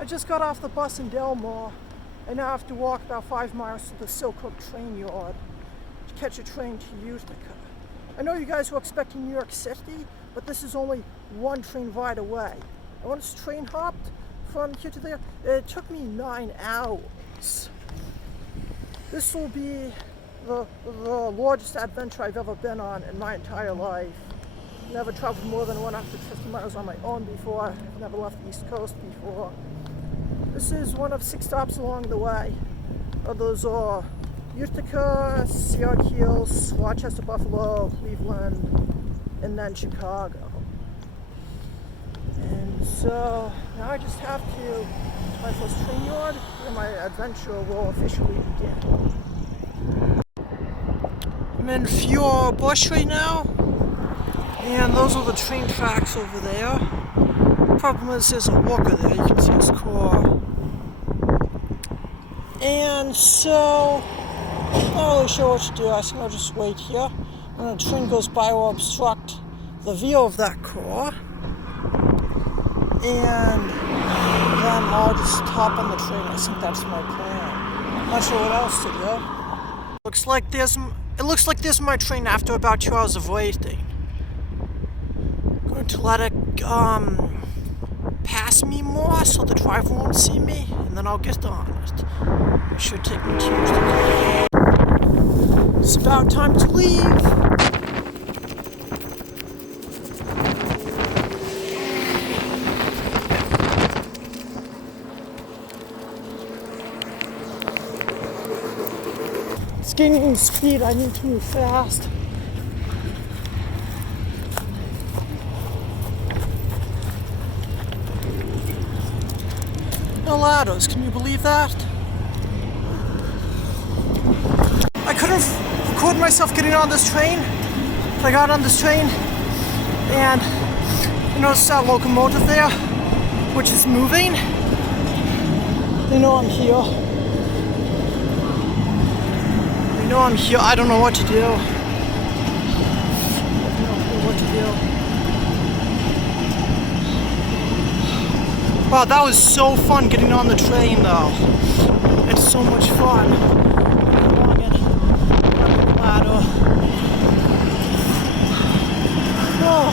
I just got off the bus in Delmore, and now I have to walk about 5 miles to the Silkhook train yard to catch a train to Utica. I know you guys were expecting New York City, but this is only one train ride away. I once train hopped from here to there. It took me 9 hours. This will be the largest adventure I've ever been on in my entire life. Never traveled more than 150 miles on my own before. I've never left the East Coast before. This is one of 6 stops along the way. Those are Utica, Syracuse, Rochester, Buffalo, Cleveland, and then Chicago. And so now I just have to my first train yard, and my adventure will officially begin. I'm in Fiore Bush right now, and those are the train tracks over there. The problem is there's a walker there, you can see his car. And so, I'm not really sure what to do. I think I'll just wait here. When a train goes by, I'll obstruct the view of that car. And then I'll just hop on the train. I think that's my plan. I'm not sure what else to do. It looks like there's my train after about 2 hours of waiting. I'm going to let it pass me more so the driver won't see me, and then I'll get on it. It should take me 2 years to go. It's about time to leave. It's gaining speed, I need to move fast. No ladders, can you believe that? I couldn't record myself getting on this train, but I got on this train and you notice that locomotive there, which is moving. They know I'm here. They know I'm here. I don't know what to do. I don't know what to do. Wow, that was so fun getting on the train though. It's so much fun. Along it, up the ladder. Oh.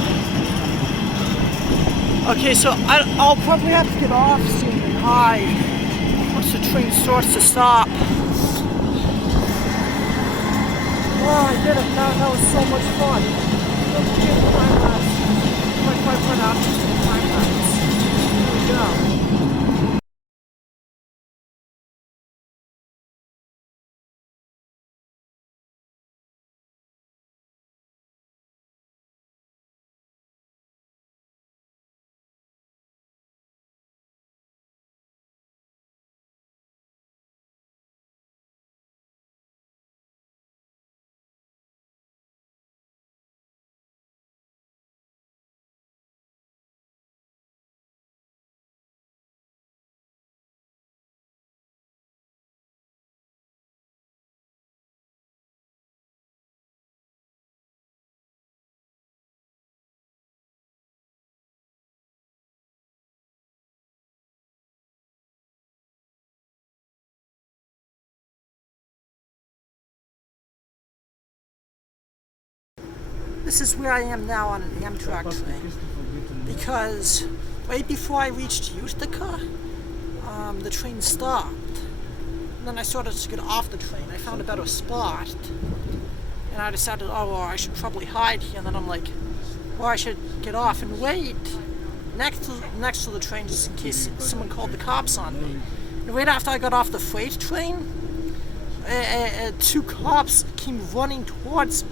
Okay, so I'll probably have to get off soon and hide once the train starts to stop. Oh, I did it. That was so much fun. Let's change the time lapse. Like 5 hours time lapse. Here we go. This is where I am now on an Amtrak train, because right before I reached Utica, the train stopped. And then I started to get off the train. I found a better spot, and I decided, oh, well, I should probably hide here. And then I'm like, well, I should get off and wait next to the train just in case someone called the cops on me. And right after I got off the freight train, 2 cops came running towards me.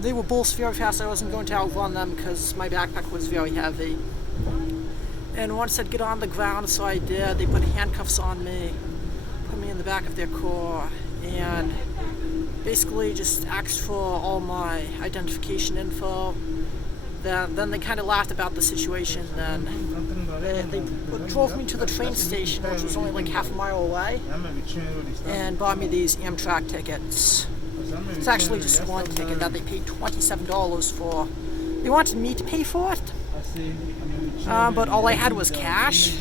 They were both very fast. I wasn't going to outrun them because my backpack was very heavy. And one said get on the ground, so I did. They put handcuffs on me, put me in the back of their car, and basically just asked for all my identification info. Then they kind of laughed about the situation. Then they drove me to the train station, which was only like half a mile away, and bought me these Amtrak tickets. It's actually just one ticket that they paid $27 for. They wanted me to pay for it, but all I had was cash.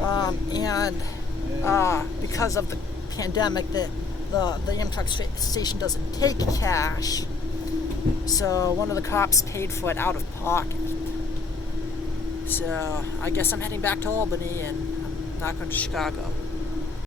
And because of the pandemic, the Amtrak station doesn't take cash. So one of the cops paid for it out of pocket. So I guess I'm heading back to Albany and I'm not going to Chicago.